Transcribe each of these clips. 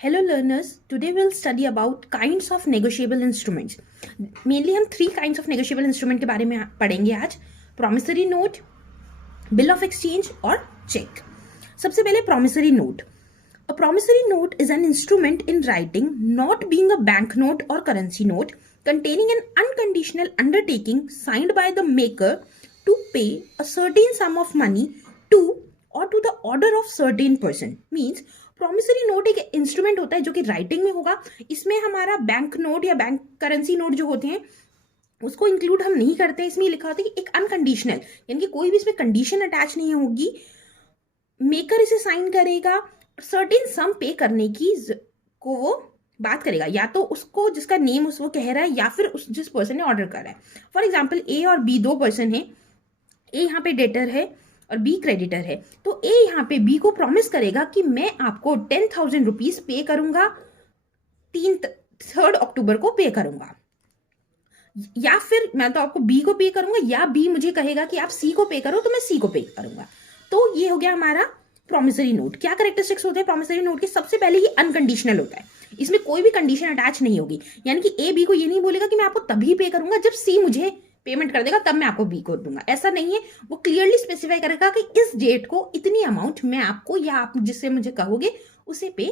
Hello learners, today we'll study about kinds of negotiable instruments. Mainly हम 3 kinds of negotiable instrument के बारे में पढ़ेंगे आज. Promissory note, bill of exchange और check. सबसे पहले promissory note. A promissory note is an instrument in writing not being a banknote or currency note containing an unconditional undertaking signed by the maker to pay a certain sum of money to or to the order of certain person. Means promissory note एक instrument होता है जो कि writing में होगा. इसमें हमारा bank note या बैंक करेंसी नोट जो होते हैं उसको इंक्लूड हम नहीं करते. इसमें लिखा होता है कि एक अनकंडीशनल, यानी कि कोई भी इसमें कंडीशन अटैच नहीं होगी. मेकर इसे साइन करेगा, सर्टेन सम पे करने की को वो बात करेगा, या तो उसको जिसका नेम उस वो कह रहा है या फिर उस जिस पर्सन ने ऑर्डर करा है. फॉर एग्जाम्पल ए और बी दो पर्सन है. ए यहाँ पे डेटर है और बी क्रेडिटर है. तो ए यहाँ पे बी को प्रॉमिस करेगा कि मैं आपको 10,000 रुपीज पे करूंगा, 3 अक्टूबर को पे करूंगा, या फिर मैं तो आपको बी को पे करूंगा, या बी मुझे कहेगा कि आप सी को पे करो तो मैं सी को पे करूंगा. तो ये हो गया हमारा प्रॉमिसरी नोट. क्या कैरेक्टरिस्टिक्स होते हैं प्रॉमिसरी नोट के? सबसे पहले ही अनकंडीशनल होता है. इसमें कोई भी कंडीशन अटैच नहीं होगी, यानी कि ए बी को ये नहीं बोलेगा कि मैं आपको तभी पे करूंगा जब सी मुझे पेमेंट कर देगा, तब मैं आपको बी को दूंगा. ऐसा नहीं है. वो क्लियरली स्पेसिफाई करेगा कि इस डेट को इतनी अमाउंट मैं आपको या आप जिससे मुझे कहोगे उसे पे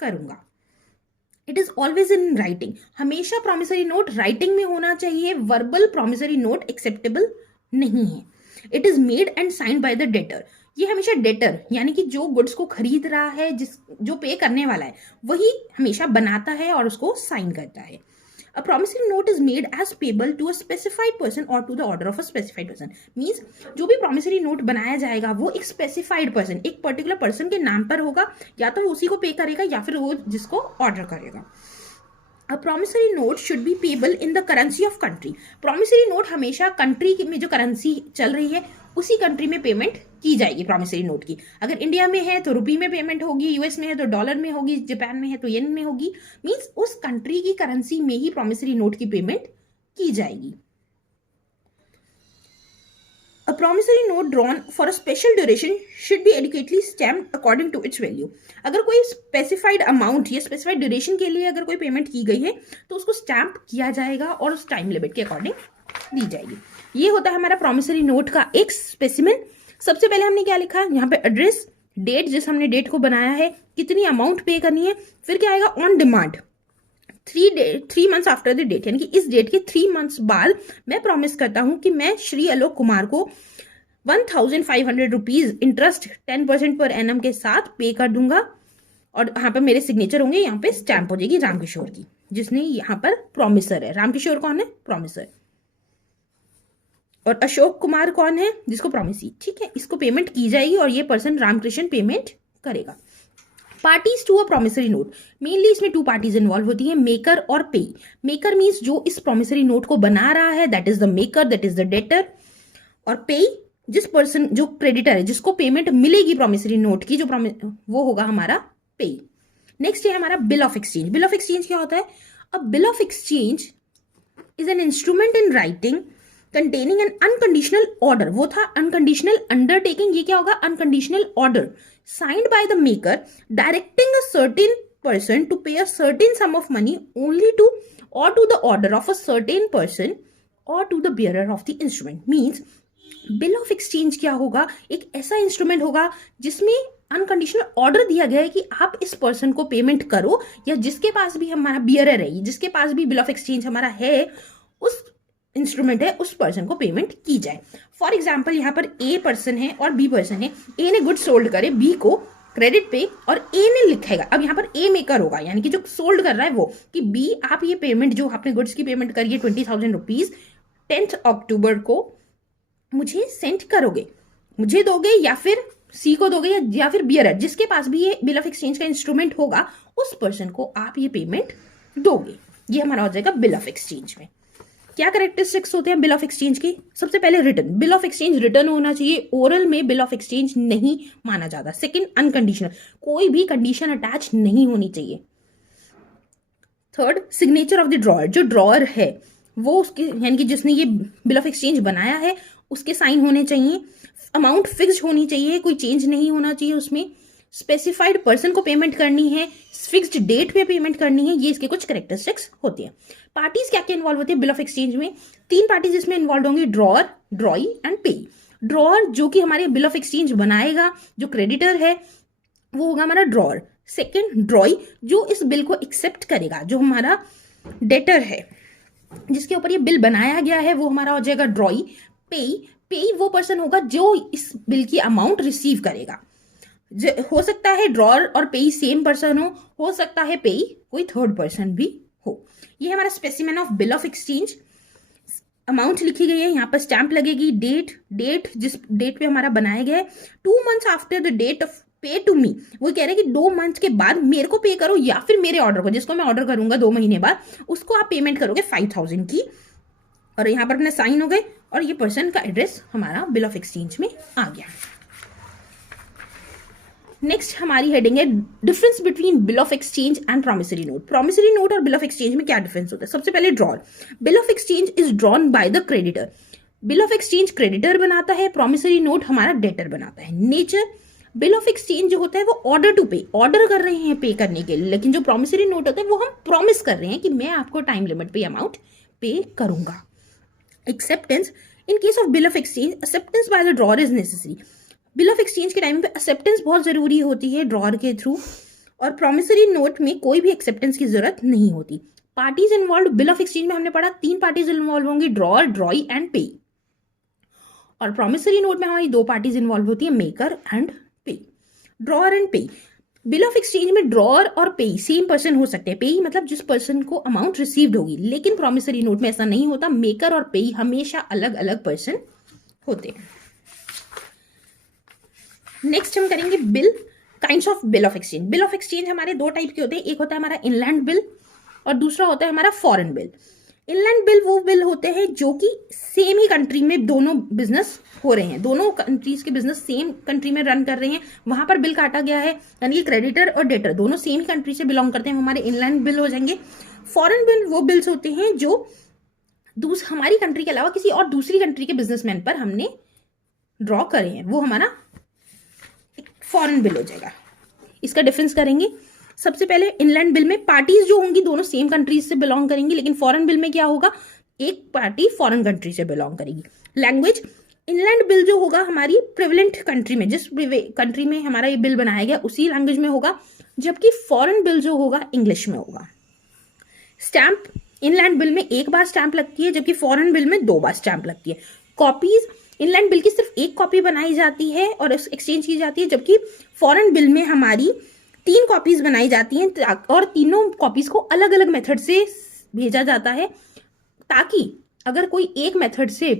करूंगा. It is always in writing. हमेशा प्रॉमिसरी नोट राइटिंग में होना चाहिए. वर्बल प्रॉमिसरी नोट एक्सेप्टेबल नहीं है. It is made and signed by the debtor. ये हमेशा डेटर यानी कि जो गुड्स को खरीद रहा है, जो पे करने वाला है, वही हमेशा बनाता है और उसको साइन करता है. A promissory note is made as payable to a specified person or to the order of a specified person. Means जो भी promissory note बनाया जाएगा वो एक specified person, एक particular person के नाम पर होगा, या तो वो उसी को पे करेगा या फिर वो जिसको ऑर्डर करेगा. A promissory note should be payable in the currency of country. Promissory note हमेशा कंट्री में जो करेंसी चल रही है उसी कंट्री में पेमेंट की जाएगी प्रॉमिसरी नोट की. अगर इंडिया में है तो रुपी में पेमेंट होगी, यूएस में है तो डॉलर में होगी, जापान में है तो येन में होगी. मींस उस कंट्री की करेंसी में ही प्रॉमिसरी नोट की पेमेंट की जाएगी. A promissory note drawn for a special duration should be adequately stamped according to its value. अगर कोई स्पेसिफाइड अमाउंट या स्पेसिफाइड ड्यूरेशन के लिए अगर कोई पेमेंट की गई है तो उसको स्टैम्प किया जाएगा और उस टाइम लिमिट के अकॉर्डिंग दी जाएगी. ये होता है हमारा प्रॉमिसरी नोट का एक स्पेसिमेन. सबसे पहले हमने क्या लिखा है यहाँ पे? एड्रेस, डेट, जिस हमने डेट को बनाया है, कितनी अमाउंट पे करनी है, फिर क्या आएगा? On demand, 3 months after the date, यानी कि इस डेट के 3 मंथ्स बाद मैं प्रॉमिस करता हूं कि मैं श्री आलोक कुमार को 1,500 रुपीज इंटरेस्ट 10% पर एनम के साथ पे कर दूंगा. और यहाँ पर मेरे सिग्नेचर होंगे, यहाँ पे स्टैंप हो जाएगी रामकिशोर की, जिसने यहाँ पर प्रॉमिसर है. रामकिशोर कौन है? प्रॉमिसर. और अशोक कुमार कौन है? जिसको प्रॉमिसी. ठीक है, इसको पेमेंट की जाएगी और ये पर्सन रामकृष्ण पेमेंट करेगा. Parties to a promissory note. Mainly इसमें 2 पार्टीज इन्वॉल्व होती हैं, मेकर और पे. मेकर मीन्स जो इस प्रॉमिसरी नोट को बना रहा है, that is the maker, that is the debtor. और पे जिस पर्सन, जो क्रेडिटर है, जिसको पेमेंट मिलेगी प्रॉमिसरी नोट की, जो वो होगा हमारा पे. नेक्स्ट है हमारा bill of exchange. Bill of exchange क्या होता है? अ bill of exchange is an instrument in writing containing N unconditional order. वो था अनकंडीशनल अंडरटेकिंग. ये क्या होगा? Unconditional order signed by the maker directing a certain person to pay a certain sum of money only to or to the order of a certain person or to the bearer of the instrument. Means bill of exchange क्या होगा? एक ऐसा instrument होगा जिसमें unconditional order दिया गया है कि आप इस पर्सन को पेमेंट करो, या जिसके पास भी हमारा बियरर है, जिसके पास भी बिल ऑफ एक्सचेंज हमारा है, उस इंस्ट्रूमेंट है, उस पर्सन को पेमेंट की जाए. फॉर एग्जाम्पल यहाँ पर ए पर्सन है और बी पर्सन है. ए ने गुड सोल्ड करे बी को क्रेडिट पे, और ए ने लिखेगा. अब यहाँ पर ए मेकर होगा, यानी कि जो सोल्ड कर रहा है वो, कि बी आप ये पेमेंट जो आपने गुड्स की पेमेंट करी है 20,000 रुपीज 10 अक्टूबर को मुझे सेंड करोगे, मुझे दोगे, या फिर सी को दोगे, या फिर बियरर जिसके पास भी ये बिल ऑफ एक्सचेंज का इंस्ट्रूमेंट होगा, उस पर्सन को आप ये पेमेंट दोगे. ये हमारा हो जाएगा बिल ऑफ एक्सचेंज में. क्या कैरेक्टरिस्टिक्स होते हैं बिल ऑफ एक्सचेंज की? सबसे पहले return. Bill of exchange return होना चाहिए. ओरल में बिल ऑफ एक्सचेंज नहीं माना जाता. सेकंड, अनकंडीशनल, कोई भी कंडीशन अटैच नहीं होनी चाहिए. Third, signature of the drawer. जो ड्रॉअर है वो उसके, यानी कि जिसने ये बिल ऑफ एक्सचेंज बनाया है, उसके साइन होने चाहिए. अमाउंट फिक्स्ड होनी चाहिए, कोई चेंज नहीं होना चाहिए उसमें. स्पेसिफाइड पर्सन को पेमेंट करनी है, फिक्स्ड डेट पे पेमेंट करनी है, ये इसके कुछ कैरेक्टरिस्टिक्स होती है। पार्टीज क्या क्या इन्वॉल्व होती है बिल ऑफ एक्सचेंज में? 3 पार्टीज इसमें इन्वॉल्व होंगी, ड्रॉअर, ड्रॉई एंड पे। ड्रॉअर जो कि हमारे बिल ऑफ एक्सचेंज बनाएगा, जो क्रेडिटर है वो होगा हमारा ड्रॉअर। सेकेंड ड्रॉई जो इस बिल को एक्सेप्ट करेगा, जो हमारा डेटर है जिसके ऊपर ये बिल बनाया गया है वो हमारा हो जाएगा ड्रॉई। पे वो पर्सन होगा जो इस बिल की अमाउंट रिसीव करेगा। हो सकता है ड्रॉअर और पे सेम पर्सन हो सकता है पे कोई थर्ड पर्सन भी हो। ये हमारा specimen of bill of exchange. Amount लिखी गई है, यहाँ पर स्टैंप लगेगी, डेट जिस डेट पे हमारा बनाया गया है, 2 months after the date of pay to me. वो कह रहे हैं कि 2 months के बाद मेरे को पे करो या फिर मेरे ऑर्डर को, जिसको मैं ऑर्डर करूंगा 2 महीने बाद, उसको आप पेमेंट करोगे 5000 की। और यहाँ पर अपने साइन हो गए और ये पर्सन का एड्रेस हमारा बिल ऑफ एक्सचेंज में आ गया। नेक्स्ट हमारी हेडिंग है difference between bill of exchange and promissory note. Promissory note और बिल ऑफ एक्सचेंज में क्या डिफरेंस होता है? सबसे पहले drawer. Bill of exchange is drawn by the creditor. Bill of exchange creditor बनाता है, प्रॉमिसरी नोट हमारा डेटर बनाता है। नेचर, बिल ऑफ एक्सचेंज जो होता है वो ऑर्डर टू पे, ऑर्डर कर रहे हैं पे करने के लिए, लेकिन जो प्रॉमिसरी नोट होता है वो हम प्रॉमिस कर रहे हैं कि मैं आपको टाइम लिमिट पे अमाउंट पे करूंगा। Acceptance, in case of bill of exchange acceptance by the drawer is necessary. Bill of exchange के टाइम पे एक्सेप्टेंस बहुत जरूरी होती है ड्रॉअर के थ्रू, और प्रॉमिसरी नोट में कोई भी एक्सेप्टेंस की जरूरत नहीं होती। Parties involve bill of exchange में हमने पढ़ा 3 पार्टीज इन्वॉल्व होंगी, ड्रॉअर, ड्रॉई एंड पे। और प्रॉमिसरी नोट में हमारी 2 पार्टीज इन्वॉल्व होती है, मेकर एंड पे। ड्रॉअर एंड पे, बिल ऑफ एक्सचेंज में ड्रॉअर और पे सेम पर्सन हो सकते हैं। पे मतलब जिस पर्सन को अमाउंट रिसीव्ड होगी, लेकिन प्रॉमिसरी नोट में ऐसा नहीं होता, मेकर और पे हमेशा अलग अलग पर्सन होते हैं। नेक्स्ट हम करेंगे bill, kinds of bill of exchange. Bill of exchange हमारे 2 टाइप के होते हैं, एक होता है हमारा इनलैंड बिल और दूसरा होता है हमारा फॉरेन बिल। इनलैंड बिल वो बिल होते हैं जो कि सेम ही कंट्री में दोनों बिजनेस हो रहे हैं, दोनों कंट्रीज के बिजनेस सेम कंट्री में रन कर रहे हैं, वहां पर बिल काटा गया है, यानी कि क्रेडिटर और डेटर दोनों सेम ही कंट्री से बिलोंग करते हैं, वो हमारे इनलैंड बिल हो जाएंगे। फॉरेन बिल वो बिल्स होते हैं जो हमारी कंट्री के अलावा किसी और दूसरी कंट्री के बिजनेसमैन पर हमने ड्रॉ करे हैं, वो हमारा फॉरेन बिल हो जाएगा। इसका डिफरेंस करेंगे। सबसे पहले इनलैंड बिल में पार्टीज जो होंगी दोनों सेम कंट्रीज से बिलोंग करेंगी, लेकिन फॉरेन बिल में क्या होगा, एक पार्टी फॉरेन कंट्री से बिलोंग करेगी। लैंग्वेज, इनलैंड बिल जो होगा हमारी प्रिवेलेंट कंट्री में, जिस कंट्री में हमारा ये बिल बनाया गया उसी लैंग्वेज में होगा, जबकि फॉरेन बिल जो होगा इंग्लिश में होगा। स्टैंप, इनलैंड बिल में 1 बार स्टैंप लगती है, जबकि फॉरेन बिल में 2 बार स्टैंप लगती है। कॉपीज, इनलैंड बिल की सिर्फ 1 कॉपी बनाई जाती है और एक्सचेंज की जाती है, जबकि फॉरेन बिल में हमारी 3 कॉपीज बनाई जाती हैं और तीनों कॉपीज को अलग अलग मेथड से भेजा जाता है, ताकि अगर कोई एक मेथड से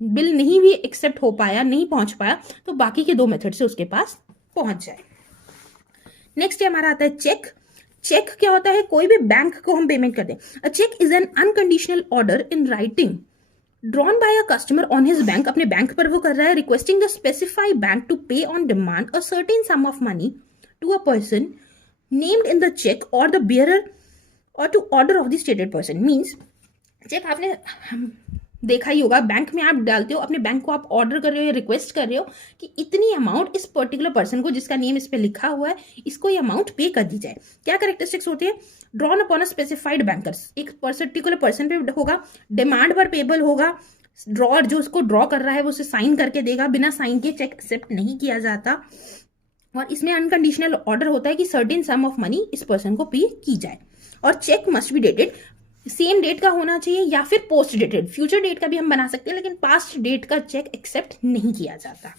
बिल नहीं भी एक्सेप्ट हो पाया, नहीं पहुंच पाया, तो बाकी के 2 मेथड से उसके पास पहुंच जाए। नेक्स्ट हमारा आता है चेक। चेक क्या होता है, कोई भी बैंक को हम पेमेंट करते हैं। A cheque is an unconditional order in writing drawn by a customer on his bank, अपने बैंक पर वो कर रहा है, requesting the specified bank to pay on demand a certain sum of money to a person named in the cheque or the bearer or to order of the stated person. Means cheque आपने देखा ही होगा, bank में आप डालते हो, अपने bank को आप ऑर्डर कर रहे हो या रिक्वेस्ट कर रहे हो कि इतनी अमाउंट इस पर्टिकुलर पर्सन को, जिसका नेम इस पे लिखा हुआ है, इसको ये अमाउंट पे कर दी जाए। क्या कैरेक्टरिस्टिक्स होते हैं, drawn upon a specified bankers, एक पर्टिकुलर पर्सन पे होगा, डिमांड पर पेबल होगा, ड्रॉअर जो उसको ड्रॉ कर रहा है वो उसे साइन करके देगा, बिना साइन के चेक एक्सेप्ट नहीं किया जाता, और इसमें अनकंडीशनल ऑर्डर होता है कि सर्टेन सम ऑफ मनी इस पर्सन को पे की जाए। और cheque must be dated, same date का होना चाहिए या फिर पोस्ट डेटेड, फ्यूचर डेट का भी हम बना सकते हैं, लेकिन पास्ट डेट का चेक एक्सेप्ट नहीं किया जाता।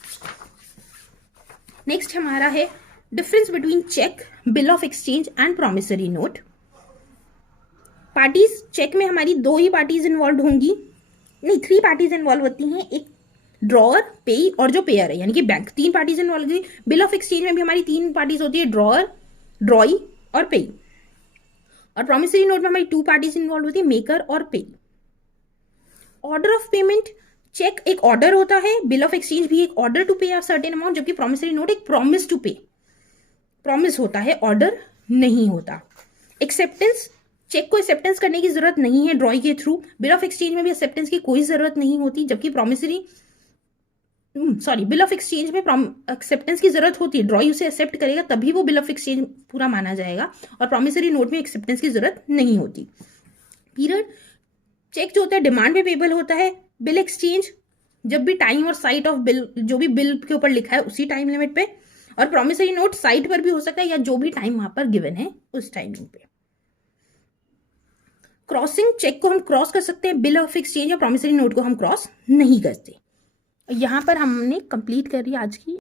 नेक्स्ट हमारा है difference between cheque, bill of exchange and promissory note. Parties, cheque में हमारी 2 ही पार्टीज इन्वॉल्व होंगी, नहीं 3 पार्टीज इन्वॉल्व होती हैं, एक ड्रॉअर, पे और जो पेयर है यानी कि बैंक, 3 पार्टीज इन्वॉल्व हुई। बिल ऑफ एक्सचेंज में भी हमारी 3 पार्टीज होती है, ड्रॉअर, ड्रॉई और पे। और प्रॉमिसरी नोट में हमारी 2 पार्टीज इन्वॉल्व होती है, मेकर और पे। ऑर्डर ऑफ पेमेंट, चेक एक ऑर्डर होता है, बिल ऑफ एक्सचेंज भी एक ऑर्डर टू पे अ सर्टेन अमाउंट, जबकि प्रॉमिसरी नोट एक प्रॉमिस टू पे, प्रॉमिस होता है, ऑर्डर नहीं होता। एक्सेप्टेंस, चेक को एक्सेप्टेंस करने की जरूरत नहीं है ड्रॉई के थ्रू, बिल ऑफ एक्सचेंज में भी एक्सेप्टेंस की कोई जरूरत नहीं होती, जबकि promissory sorry, bill of exchange में एक्सेप्टेंस की जरूरत होती है, ड्रॉई उसे एक्सेप्ट करेगा तभी वो बिल ऑफ एक्सचेंज पूरा माना जाएगा, और प्रॉमिसरी नोट में एक्सेप्टेंस की जरूरत नहीं होती। पीरियड, चेक जो होता है डिमांड पे पेबल होता है। बिल एक्सचेंज जब भी टाइम और साइट ऑफ बिल, जो भी बिल के ऊपर लिखा है उसी टाइम लिमिट पे, और प्रॉमिसरी नोट साइट पर भी हो सकता है या जो भी टाइम वहां पर गिवन है उस टाइमिंग पे। क्रॉसिंग, चेक को हम क्रॉस कर सकते हैं, बिल ऑफ एक्सचेंज या प्रॉमिसरी नोट को हम क्रॉस नहीं करते। यहाँ पर हमने कंप्लीट कर ली आज की